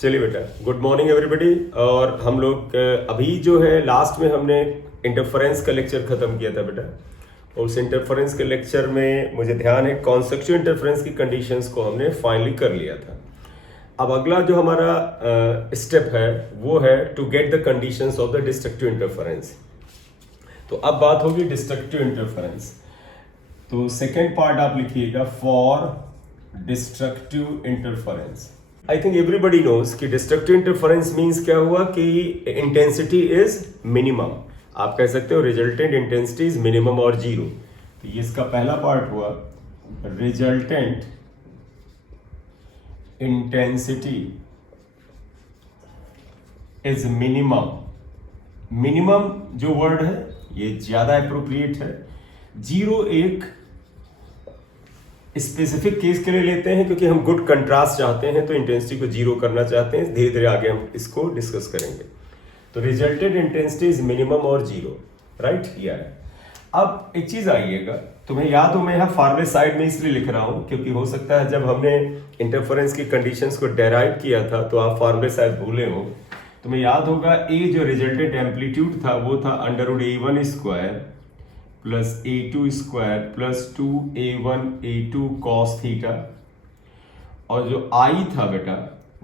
चलिए बेटा, good morning everybody. और हम लोग अभी जो है लास्ट में हमने इंटरफेरेंस का लेक्चर खत्म किया था बेटा। और उस इंटरफेरेंस के लेक्चर में मुझे ध्यान है कॉन्सेक्चुअल इंटरफेरेंस की कंडीशंस को हमने फाइनली कर लिया था। अब अगला जो हमारा स्टेप है वो है to get the conditions of the destructive interference. तो अब बात होगी डिस्ट्रक्टिव इंटरफेरेंस। तो सेकेंड पार्ट आप लिखिएगा for destructive interference. I think everybody knows कि डिस्ट्रक्टिव इंटरफेरेंस मीन्स क्या हुआ कि इंटेंसिटी इज मिनिमम। आप कह सकते हो रिजल्टेंट इंटेंसिटी इज मिनिमम और जीरो। तो ये इसका पहला पार्ट हुआ, resultant intensity is minimum. Minimum जो वर्ड है ये ज्यादा अप्रोप्रिएट है। जीरो एक स्पेसिफिक केस के लिए लेते हैं क्योंकि हम गुड कंट्रास्ट चाहते हैं, तो इंटेंसिटी को जीरो करना चाहते हैं। धीरे धीरे आगे हम इसको डिस्कस करेंगे। तो रिजल्टेड इंटेंसिटी इज मिनिमम और जीरो, राइट। ये है। अब एक चीज आइएगा, तुम्हें याद हो मैं यहाँ फार्मूले साइड में इसलिए लिख रहा हूं क्योंकि हो सकता है जब हमने इंटरफेरेंस की कंडीशंस को डेराइव किया था तो आप फार्मूले शायद भूले हो। तुम्हें याद होगा ए जो रिजल्टेड एम्पलीट्यूड था वो था √A1 square plus A2 square plus 2A1 A2 cos theta. और जो I था बेटा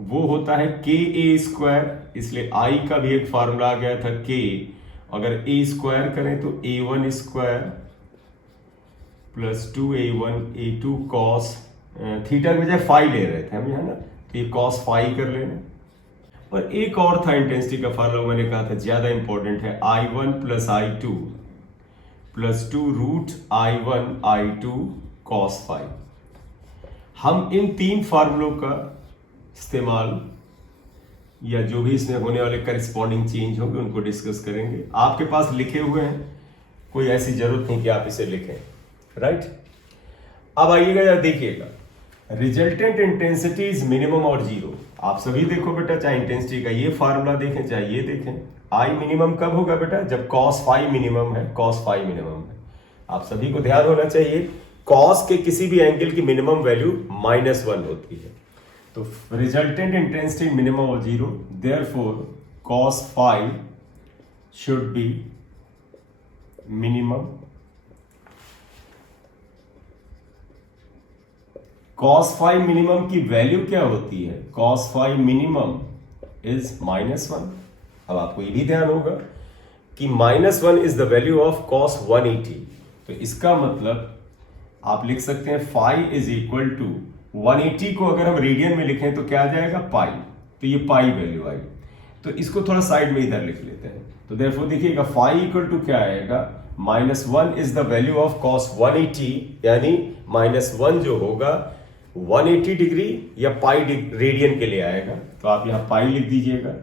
वो होता है KA स्क्वायर, इसलिए I का भी एक फार्मूला आ गया था K। अगर A स्क्वायर करें तो A1 square plus 2A1 A2 cos theta के बजाय फाई ले रहे थे हम यहाँ ना, तो ये कॉस फाई कर लेना। और एक और था इंटेंसिटी का फार्मूला, मैंने कहा था ज्यादा इंपॉर्टेंट है, I1 plus I2 plus 2 √I1 I2 cos phi. हम इन तीन फार्मूलों का इस्तेमाल या जो भी इसमें होने वाले करस्पॉन्डिंग चेंज होंगे उनको डिस्कस करेंगे। आपके पास लिखे हुए हैं, कोई ऐसी जरूरत नहीं कि आप इसे लिखें, राइट। अब आइएगा या देखिएगा, रिजल्टेंट इंटेंसिटी इज मिनिमम और जीरो। आप सभी देखो बेटा, चाहे इंटेंसिटी का ये फार्मूला देखें चाहे ये देखें, आई मिनिमम कब होगा बेटा, जब कॉस फाई मिनिमम है, कॉस फाई मिनिमम है। आप सभी को ध्यान होना चाहिए कॉस के किसी भी एंगल की मिनिमम वैल्यू -1 होती है। तो रिजल्टेंट इंटेंसिटी मिनिमम और zero, therefore cos phi should be minimum. Cos phi minimum की वैल्यू क्या होती है, कॉस फाई मिनिमम इज -1। अब आपको ये भी ध्यान होगा कि -1 is the value of cos 180। तो इसका मतलब आप लिख सकते हैं फाई इज इक्वल टू 180 को अगर हम रेडियन में लिखें तो क्या आ जाएगा, पाई। तो ये पाई वैल्यू आई। तो इसको थोड़ा साइड में इधर लिख लेते हैं। तो देयरफॉर देखिएगा फाई इक्वल टू क्या आएगा, -1 is the value of cos 180, यानी -1 जो होगा 180 डिग्री या पाई रेडियन के लिए आएगा। तो आप यहां पाई लिख दीजिएगा।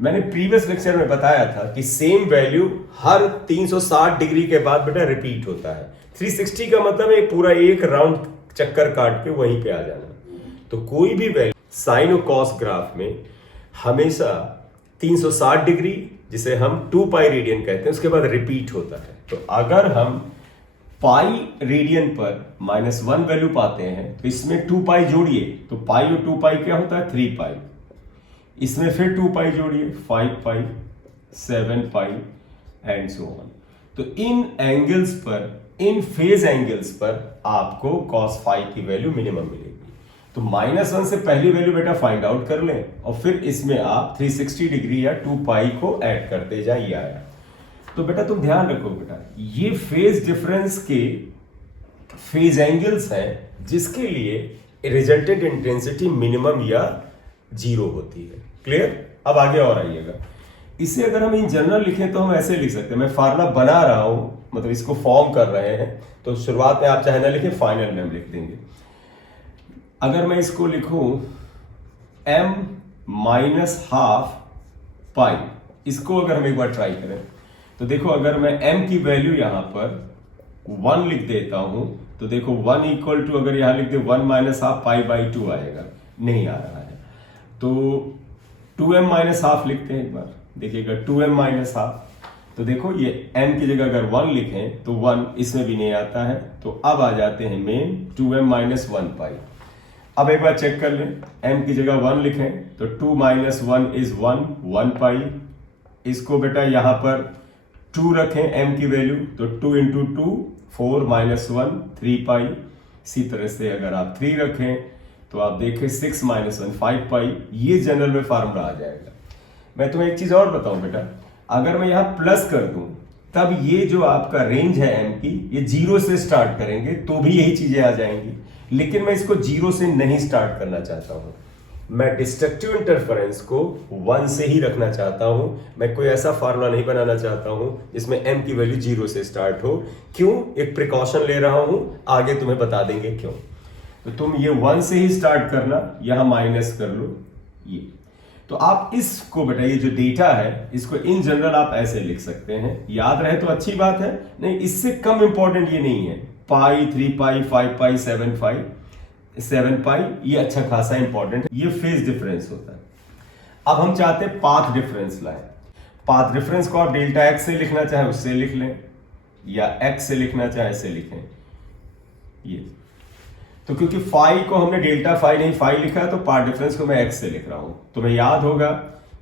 मैंने प्रीवियस लेक्चर में बताया था कि सेम वैल्यू हर 360 डिग्री के बाद बेटा रिपीट होता है। 360 का मतलब है पूरा एक राउंड चक्कर काट के वहीं पे आ जाना। तो कोई भी वैल्यू साइन और कॉस ग्राफ में हमेशा 360 डिग्री, जिसे हम 2 पाई रेडियन कहते हैं, उसके बाद रिपीट होता है। तो अगर हम पाई रेडियन पर -1 वैल्यू पाते हैं तो इसमें 2 पाई जोड़िए, तो पाई और 2 पाई क्या होता है, 3 पाई। इसमें फिर 2 पाई जोड़िए, 5 पाई, 7 पाई एंड सो ऑन। तो इन एंगल्स पर, इन फेज एंगल्स पर आपको cos फाई की वैल्यू मिनिमम मिलेगी। तो -1 से पहली वैल्यू बेटा फाइंड आउट कर लें और फिर इसमें आप 360 डिग्री या 2 पाई को ऐड करते जाइए। आया तो बेटा तुम ध्यान रखो बेटा, ये फेज डिफरेंस के फेज एंगल्स हैं जिसके लिए रिजल्टेंट इंटेंसिटी मिनिमम या जीरो होती है। क्लियर। अब आगे और आइएगा, इसे अगर हम इन जनरल लिखें तो हम ऐसे लिख सकते हैं, मैं फार्मूला बना रहा हूं, मतलब इसको फॉर्म कर रहे हैं, तो शुरुआत में आप चाहे ना लिखें, फाइनल में हम लिख देंगे। अगर मैं इसको लिखूं m-½ पाई, इसको अगर हम एक बार ट्राई करें तो देखो, अगर मैं m की वैल्यू यहां पर 1 लिख देता हूं तो देखो 1 इक्वल टू, अगर यहां लिख दे 1-½ पाई/2 आएगा, नहीं आ रहा है। तो 2m-½ लिखते हैं एक बार, देखिएगा 2m-½ तो देखो ये m की जगह अगर 1 लिखें तो 1 इसमें भी नहीं आता है। तो अब आ जाते हैं मेन 2m-1 पाई। अब एक बार चेक कर लें, m की जगह 1 लिखें तो 2 माइनस 1 इज 1 पाई। इसको बेटा यहाँ पर 2 रखें m की वैल्यू तो 2 इंटू 2 4 माइनस 1 3 पाई। इसी तरह से अगर आप 3 रखें तो आप देखें 6 माइनस 1 5 पाई। ये जनरल में फार्मूला आ जाएगा। मैं तुम्हें एक चीज और बताऊं बेटा, अगर मैं यहाँ प्लस कर दूं तब ये जो आपका रेंज है m की, ये 0 से स्टार्ट करेंगे तो भी यही चीजें आ जाएंगी, लेकिन मैं इसको 0 से नहीं स्टार्ट करना चाहता हूं। मैं डिस्ट्रक्टिव इंटरफेरेंस को 1 से ही रखना चाहता हूं। मैं कोई ऐसा फार्मूला नहीं बनाना चाहता हूं जिसमें m की वैल्यू 0 से स्टार्ट हो। क्यों? एक प्रिकॉशन ले रहा हूं, आगे तुम्हें बता देंगे क्यों। तो तुम ये 1 से ही स्टार्ट करना, यहां माइनस कर लो ये। तो आप इसको बेटा, ये जो डेटा है इसको इन जनरल आप ऐसे लिख सकते हैं। याद रहे तो अच्छी बात है, नहीं इससे कम इंपॉर्टेंट ये नहीं है। पाई, 3 पाई, 5 पाई, 7 पाई, ये अच्छा खासा इंपॉर्टेंट है। ये फेज डिफरेंस होता है। अब हम चाहते हैं पाथ डिफरेंस लाएं। पाथ डिफरेंस को आप डेल्टा एक्स से लिखना चाहे उससे लिख लें, या एक्स से लिखना चाहे ऐसे लिखें। ये तो क्योंकि फाई को हमने डेल्टा फाई नहीं फाई लिखा है, तो पाथ डिफरेंस को मैं एक्स से लिख रहा हूं। तुम्हें याद होगा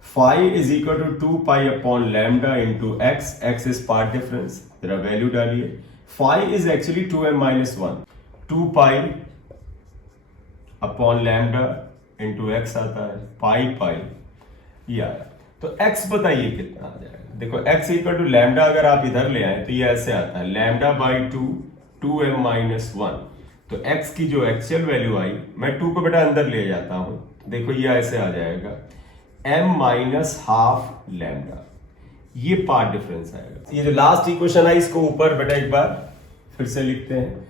phi is equal to 2 pi upon lambda into x. X is path difference, जरा वैल्यू डालिए। Phi is actually 2m minus 1, 2 pi upon lambda into x आता है, पाई ये आया। तो एक्स बताइए कितना आ जाएगा। देखो एक्स इक्वल टू लैम्डा अगर आप इधर ले आए तो ये ऐसे आता है, लैम्डा बाई 2 2m माइनस 1। तो x की जो एक्चुअल वैल्यू आई, मैं 2 को बेटा अंदर ले जाता हूं, देखो ये ऐसे आ जाएगा m माइनस हाफ लैम्डा। ये पार्ट डिफरेंस आएगा। ये जो लास्ट इक्वेशन आई इसको ऊपर बेटा एक बार फिर से लिखते हैं।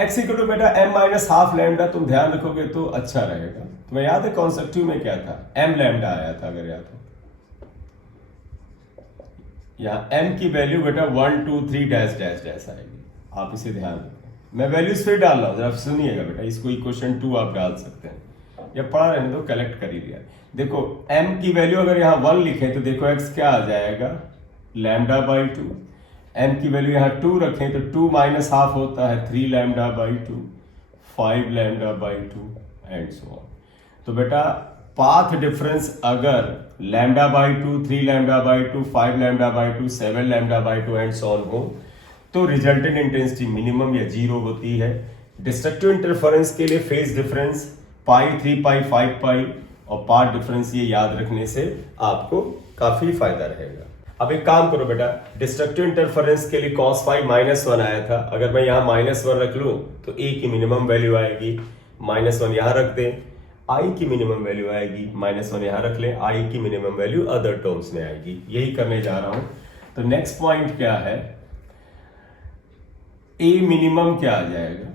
x इक्वल टू बेटा m माइनस हाफ लैम्डा, तुम ध्यान रखोगे तो अच्छा रहेगा। तुम्हें याद है कॉन्सेप्टिव में क्या था, m लैम्डा आया था अगर याद हो। यहाँ m की वैल्यू बेटा 1 2 3 डैश डैश डैश आएगी, आप इसे ध्यान रखें। मैं वैल्यूज फिर डाल रहा हूं, जरा सुनिएगा बेटा। इसको इक्वेशन 2 आप डाल सकते हैं, या पढ़ा रहने दो, कलेक्ट कर ही दिया। देखो m की वैल्यू अगर यहाँ 1 लिखे तो देखो x क्या आ जाएगा, लैम्डा बाई 2। m की वैल्यू यहाँ 2 रखें तो 2 माइनस हाफ होता है 3 lambda by 2, 5 lambda by 2 and so on. तो बेटा पाथ डिफरेंस अगर lambda by 2, 3 lambda by 2, 5 lambda by 2, 7 lambda by 2 and so on हो तो रिजल्टेंट इंटेंसिटी मिनिमम या 0 होती है। डिस्ट्रक्टिव इंटरफेरेंस के लिए फेज डिफरेंस पाई, 3 पाई, 5 पाई और पाथ डिफरेंस, ये याद रखने से आपको काफी फायदा रहेगा। अब एक काम करो बेटा, डिस्ट्रक्टिव इंटरफेरेंस के लिए cos फाई माइनस 1 आया था, अगर मैं यहाँ माइनस 1 रख लूं तो a की मिनिमम वैल्यू आएगी, माइनस 1 यहाँ रख दें, i की मिनिमम वैल्यू आएगी, माइनस 1 यहाँ रख लें, i की मिनिमम वैल्यू अदर टर्म्स में आएगी। यही करने जा रहा हूं। तो नेक्स्ट पॉइंट क्या है, a मिनिमम क्या आ जाएगा,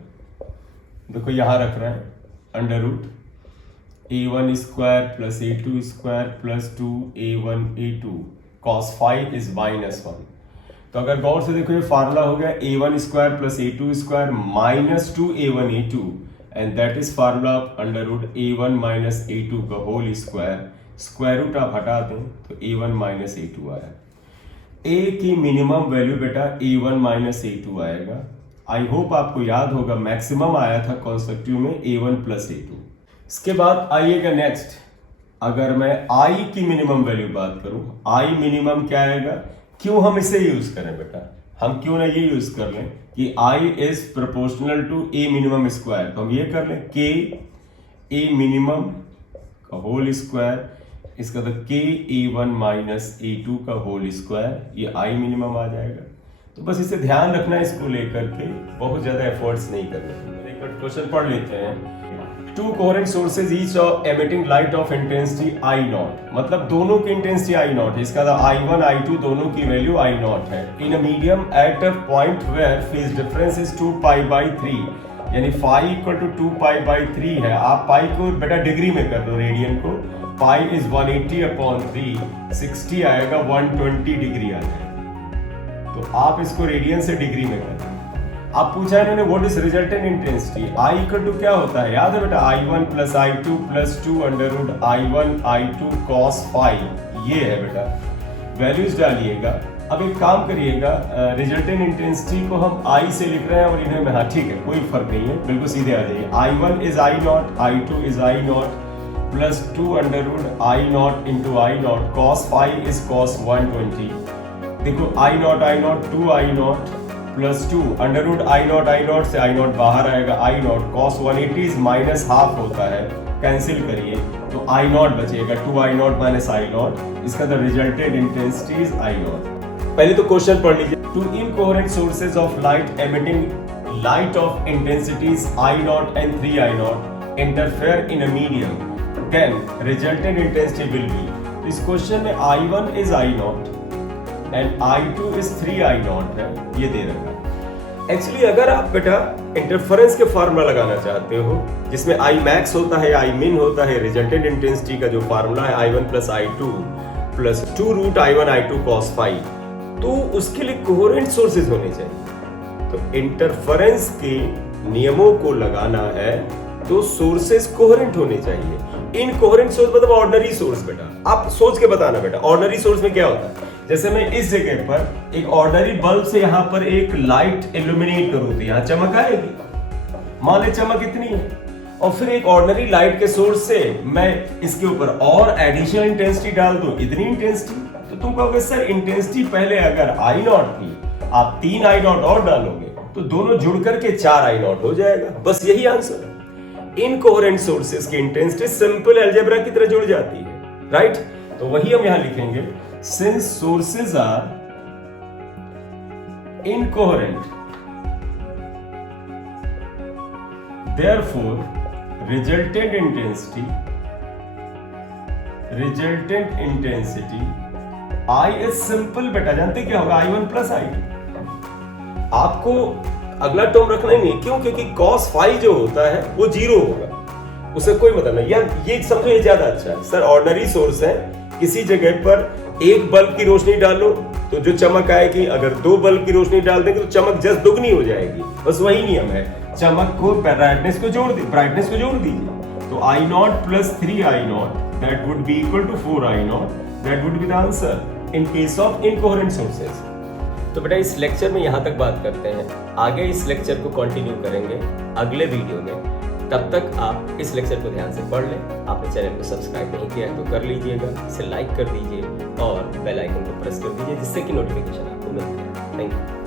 देखो यहां रख रहे हैं under root a1 square plus a2 square plus 2a1 a2 cos phi is minus 1। तो अगर गौर से देखो ये फार्मूला हो गया a1 square plus a2 square minus 2a1 a2 and that is formula of under root a1 minus a2 का whole square. Square root आप हटा दें तो a1 माइनस a2 आया। a की मिनिमम वैल्यू बेटा a1 माइनस a2 आएगा। I hope आपको याद होगा मैक्सिमम आया था कॉन्स्ट्रक्टिव में a1 प्लस a2। इसके बाद आइएगा नेक्स्ट, अगर मैं i की मिनिमम वैल्यू बात करूं, i मिनिमम क्या आएगा, क्यों हम इसे यूज करें बेटा, हम क्यों ना ये यूज कर लें कि i is proportional to a minimum square. तो हम ये कर लें k a मिनिमम का होल स्क्वायर, इसका तो k a1 माइनस a2 का होल स्क्वायर, ये i मिनिमम आ जाएगा। तो बस इसे ध्यान रखना, इसको लेकर के बहुत ज्यादा एफर्ट्स नहीं करने। एक बार क्वेश्चन पढ़ लेते हैं। To coherent sources each emitting light of intensity I not, मतलब दोनों की इंटेंसिटी I नॉट है, इसका I1 I2 दोनों की वैल्यू I नॉट है। In a medium at a point where phase difference is 2 pi by 3, यानी phi equal to 2 pi by 3 है। आप पाई को बेटा डिग्री में कर दो, रेडियन को, पाई इज 180 अपॉन 3, 60 आएगा, 120 डिग्री आ जाएगा। तो आप इसको रेडियन से डिग्री में करें। अब पूछा है इन्होंने what is resultant intensity, I equal to क्या होता है, याद है बेटा I1 plus I2 plus 2 under root I1 I2 cos phi, ये है बेटा। वैल्यूज डालिएगा, अब एक काम करिएगा, रिजल्टेंट इंटेंसिटी को हम I से लिख रहे हैं और इन्हें में, हाँ ठीक है, कोई फर्क नहीं है, बिल्कुल सीधे आ जाइए। I1 is I naught, I2 is I not plus 2 under root I naught into I naught, cos phi is cos 120। देखो I naught 2 I not plus 2 under root I naught से I नॉट बाहर आएगा, I naught cos 180 is minus half होता है, cancel करिए तो I not बचेगा, 2 I nought minus I nought, इसका the resultant intensity is I nought. पहले तो क्वेश्चन पढ़ लीजिए। Two incoherent sources of light emitting light of intensities I nought and 3 I nought interfere in a medium, then resultant intensity will be. इस question में I1 is I nought and I2 is 3 I nought है, ये दे रखा है। Actually अगर आप बेटा interference के फार्मूला लगाना चाहते हो जिसमें I मैक्स होता है, I मिन होता है, रिजल्टेंट इंटेंसिटी का जो फार्मूला है I1 plus I2 plus 2 root I1 I2 cos phi, तो उसके लिए कोहेरेंट सोर्सेज होने चाहिए। तो इंटरफेरेंस के नियमों को लगाना है तो सोर्सेज कोहेरेंट होने चाहिए। इनकोहेरेंट सोर्स मतलब ऑर्डिनरी सोर्स। बेटा आप सोच के बताना, बेटा ऑर्डिनरी सोर्स में क्या होता है। जैसे मैं इस जगह पर एक ऑर्डिनरी बल्ब से यहाँ पर एक लाइट इल्यूमिनेट करूँ तो यहाँ चमक आएगी, मान ले चमक इतनी है, और फिर एक ऑर्डिनरी लाइट के सोर्स से मैं इसके ऊपर और एडिशनल इंटेंसिटी डाल दूं, इतनी इंटेंसिटी, तो तुम कहोगे सर इंटेंसिटी पहले अगर I नॉट थी, आप 3 I नॉट और डालोगे तो दोनों जुड़ करके 4 I नॉट हो जाएगा। बस यही आंसर है। इनकोहेरेंट सोर्सेज की इंटेंसिटी सिंपल अलजेब्रा की तरह जुड़ जाती है, राइट। तो वही हम यहां लिखेंगे, since sources are incoherent therefore resultant intensity I is simple। बेटा जानते क्या होगा, I1 प्लस I2। आपको अगला टर्म रखना ही नहीं, क्यों? क्योंकि cos phi जो होता है वो 0 होगा, उससे कोई मतलब नहीं। यार ये समझो, ये ज्यादा अच्छा है। सर ऑर्डिनरी सोर्स है, किसी जगह पर एक बल्ब की रोशनी डालो तो जो चमक आएगी, अगर 2 बल्ब की रोशनी डाल देंगे तो चमक जस्ट दुगनी हो जाएगी। बस वही नियम है, चमक को ब्राइटनेस को जोड़ दीजिए। तो I not plus 3 I not that would be equal to 4 I not, that would be the answer in case of incoherent sources. तो बेटा इस लेक्चर में यहाँ तक बात करते हैं, आगे इस लेक्चर को कंटिन्यू करेंगे अगले वीडियो में। तब तक आप इस लेक्चर को ध्यान से पढ़ लें। आपने चैनल को सब्सक्राइब नहीं किया है तो कर लीजिएगा, इसे लाइक कर दीजिए और बेल आइकन को प्रेस कर दीजिए जिससे कि नोटिफिकेशन आपको मिलती है। Thank you.